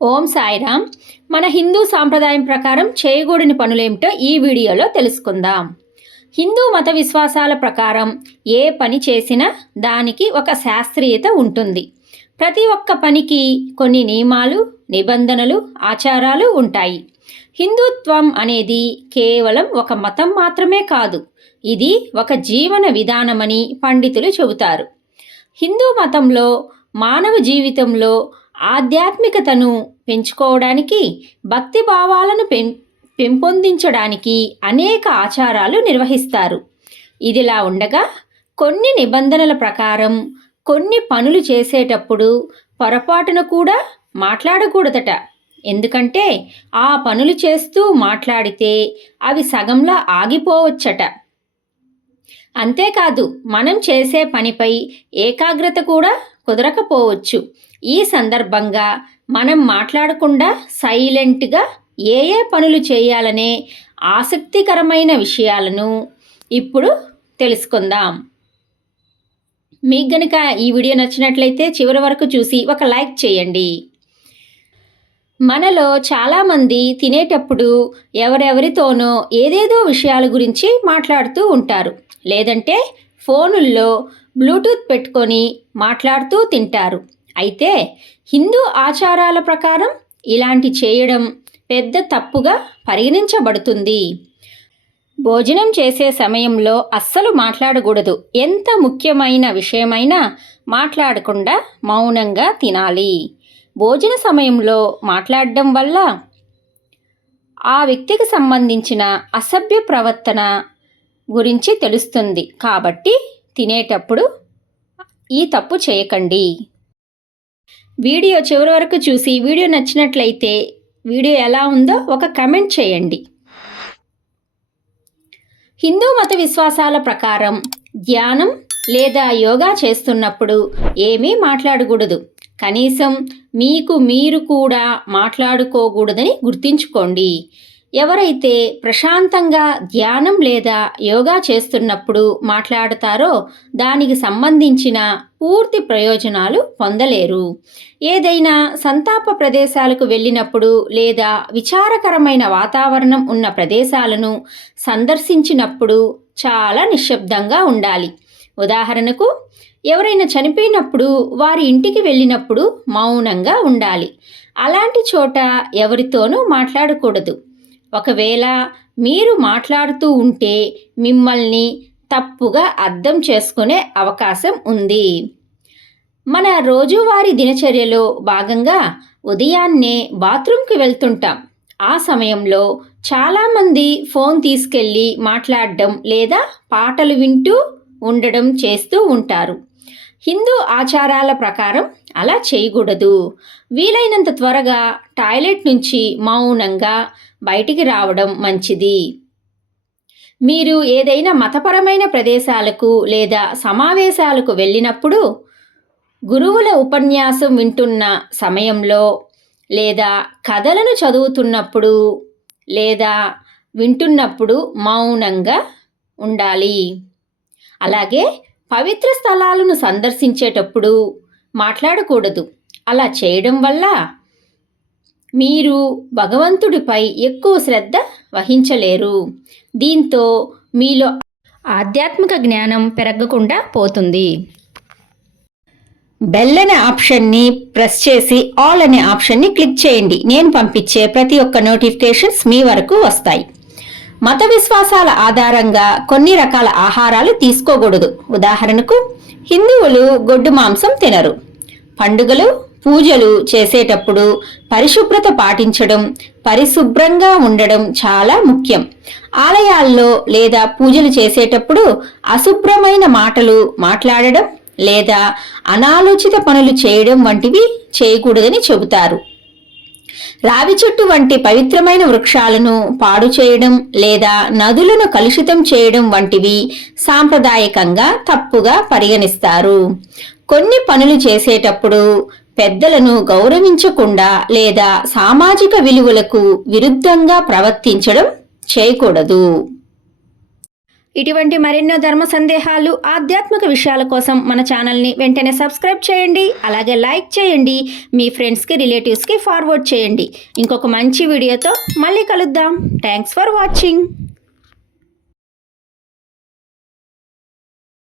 ఓం సాయిరామ్. మన హిందూ సాంప్రదాయం ప్రకారం చేయకూడని పనులేమిటో ఈ వీడియోలో తెలుసుకుందాం. హిందూ మత విశ్వాసాల ప్రకారం ఏ పని చేసినా దానికి ఒక శాస్త్రీయత ఉంటుంది. ప్రతి ఒక్క పనికి కొన్ని నియమాలు, నిబంధనలు, ఆచారాలు ఉంటాయి. హిందుత్వం అనేది కేవలం ఒక మతం మాత్రమే కాదు, ఇది ఒక జీవన విధానమని పండితులు చెబుతారు. హిందూ మతంలో మానవ జీవితంలో ఆధ్యాత్మికతను పెంచుకోవడానికి, భక్తి భావాలను పెంపొందించడానికి అనేక ఆచారాలు నిర్వహిస్తారు. ఇదిలా ఉండగా కొన్ని నిబంధనల ప్రకారం కొన్ని పనులు చేసేటప్పుడు పొరపాటున కూడా మాట్లాడకూడదట. ఎందుకంటే ఆ పనులు చేస్తూ మాట్లాడితే అవి సగంలో ఆగిపోవచ్చట. అంతేకాదు, మనం చేసే పనిపై ఏకాగ్రత కూడా కుదరకపోవచ్చు. ఈ సందర్భంగా మనం మాట్లాడకుండా సైలెంట్గా ఏ పనులు చేయాలనే ఆసక్తికరమైన విషయాలను ఇప్పుడు తెలుసుకుందాం. మీకు గనుక ఈ వీడియో నచ్చినట్లయితే చివరి వరకు చూసి ఒక లైక్ చేయండి. మనలో చాలామంది తినేటప్పుడు ఎవరెవరితోనో ఏదేదో విషయాల గురించి మాట్లాడుతూ ఉంటారు, లేదంటే ఫోనుల్లో బ్లూటూత్ పెట్టుకొని మాట్లాడుతూ తింటారు. అయితే హిందూ ఆచారాల ప్రకారం ఇలాంటి చేయడం పెద్ద తప్పుగా పరిగణించబడుతుంది. భోజనం చేసే సమయంలో అస్సలు మాట్లాడకూడదు. ఎంత ముఖ్యమైన విషయమైనా మాట్లాడకుండా మౌనంగా తినాలి. భోజన సమయంలో మాట్లాడడం వల్ల ఆ వ్యక్తికి సంబంధించిన అసభ్య ప్రవర్తన గురించి తెలుస్తుంది. కాబట్టి తినేటప్పుడు ఈ తప్పు చేయకండి. వీడియో చివరి వరకు చూసి వీడియో నచ్చినట్లయితే వీడియో ఎలా ఉందో ఒక కమెంట్ చేయండి. హిందూ మత విశ్వాసాల ప్రకారం ధ్యానం లేదా యోగా చేస్తున్నప్పుడు ఏమీ మాట్లాడకూడదు. కనీసం మీకు మీరు కూడా మాట్లాడుకోకూడదని గుర్తుంచుకోండి. ఎవరైతే ప్రశాంతంగా ధ్యానం లేదా యోగా చేస్తున్నప్పుడు మాట్లాడతారో దానికి సంబంధించిన పూర్తి ప్రయోజనాలు పొందలేరు. ఏదైనా సంతాప ప్రదేశాలకు వెళ్ళినప్పుడు లేదా విచారకరమైన వాతావరణం ఉన్న ప్రదేశాలను సందర్శించినప్పుడు చాలా నిశ్శబ్దంగా ఉండాలి. ఉదాహరణకు, ఎవరైనా చనిపోయినప్పుడు వారి ఇంటికి వెళ్ళినప్పుడు మౌనంగా ఉండాలి. అలాంటి చోట ఎవరితోనూ మాట్లాడకూడదు. ఒకవేళ మీరు మాట్లాడుతూ ఉంటే మిమ్మల్ని తప్పుగా అర్థం చేసుకునే అవకాశం ఉంది. మన రోజువారీ దినచర్యలో భాగంగా ఉదయాన్నే బాత్రూంకి వెళ్తుంటాం. ఆ సమయంలో చాలామంది ఫోన్ తీసుకెళ్ళి మాట్లాడడం లేదా పాటలు వింటూ ఉండడం చేస్తూ ఉంటారు. హిందూ ఆచారాల ప్రకారం అలా చేయకూడదు. వీలైనంత త్వరగా టాయిలెట్ నుంచి మౌనంగా బయటికి రావడం మంచిది. మీరు ఏదైనా మతపరమైన ప్రదేశాలకు లేదా సమావేశాలకు వెళ్ళినప్పుడు, గురువుల ఉపన్యాసం వింటున్న సమయంలో లేదా కథలను చదువుతున్నప్పుడు లేదా వింటున్నప్పుడు మౌనంగా ఉండాలి. అలాగే పవిత్ర స్థలాలను సందర్శించేటప్పుడు మాట్లాడకూడదు. అలా చేయడం వల్ల మీరు భగవంతుడిపై ఎక్కువ శ్రద్ధ వహించలేరు. దీంతో మీలో ఆధ్యాత్మిక జ్ఞానం పెరగకుండా పోతుంది. బెల్ అనే ఆప్షన్ని ప్రెస్ చేసి ఆల్ అనే ఆప్షన్ని క్లిక్ చేయండి. నేను పంపించే ప్రతి ఒక్క నోటిఫికేషన్స్ మీ వరకు వస్తాయి. మత విశ్వాసాల ఆధారంగా కొన్ని రకాల ఆహారాలు తీసుకోకూడదు. ఉదాహరణకు, హిందువులు గొడ్డు మాంసం తినరు. పండుగలు, పూజలు చేసేటప్పుడు పరిశుభ్రత పాటించడం, పరిశుభ్రంగా ఉండడం చాలా ముఖ్యం. ఆలయాల్లో లేదా పూజలు చేసేటప్పుడు అశుభ్రమైన మాటలు మాట్లాడడం లేదా అనాలోచిత పనులు చేయడం వంటివి చేయకూడదని చెబుతారు. రావి చెట్టు వంటి పవిత్రమైన వృక్షాలను పాడు చేయడం లేదా నదులను కలుషితం చేయడం వంటివి సాంప్రదాయకంగా తప్పుగా పరిగణిస్తారు. కొన్ని పనులు చేసేటప్పుడు పెద్దలను గౌరవించకుండా లేదా సామాజిక విలువలకు విరుద్ధంగా ప్రవర్తించడం చేయకూడదు. ఇటువంటి మరెన్నో ధర్మ సందేహాలు, ఆధ్యాత్మిక విషయాల కోసం మన ఛానల్ని వెంటనే సబ్స్క్రైబ్ చేయండి. అలాగే లైక్ చేయండి. మీ ఫ్రెండ్స్కి, రిలేటివ్స్కి ఫార్వర్డ్ చేయండి. ఇంకొక మంచి వీడియోతో మళ్ళీ కలుద్దాం. Thanks for watching.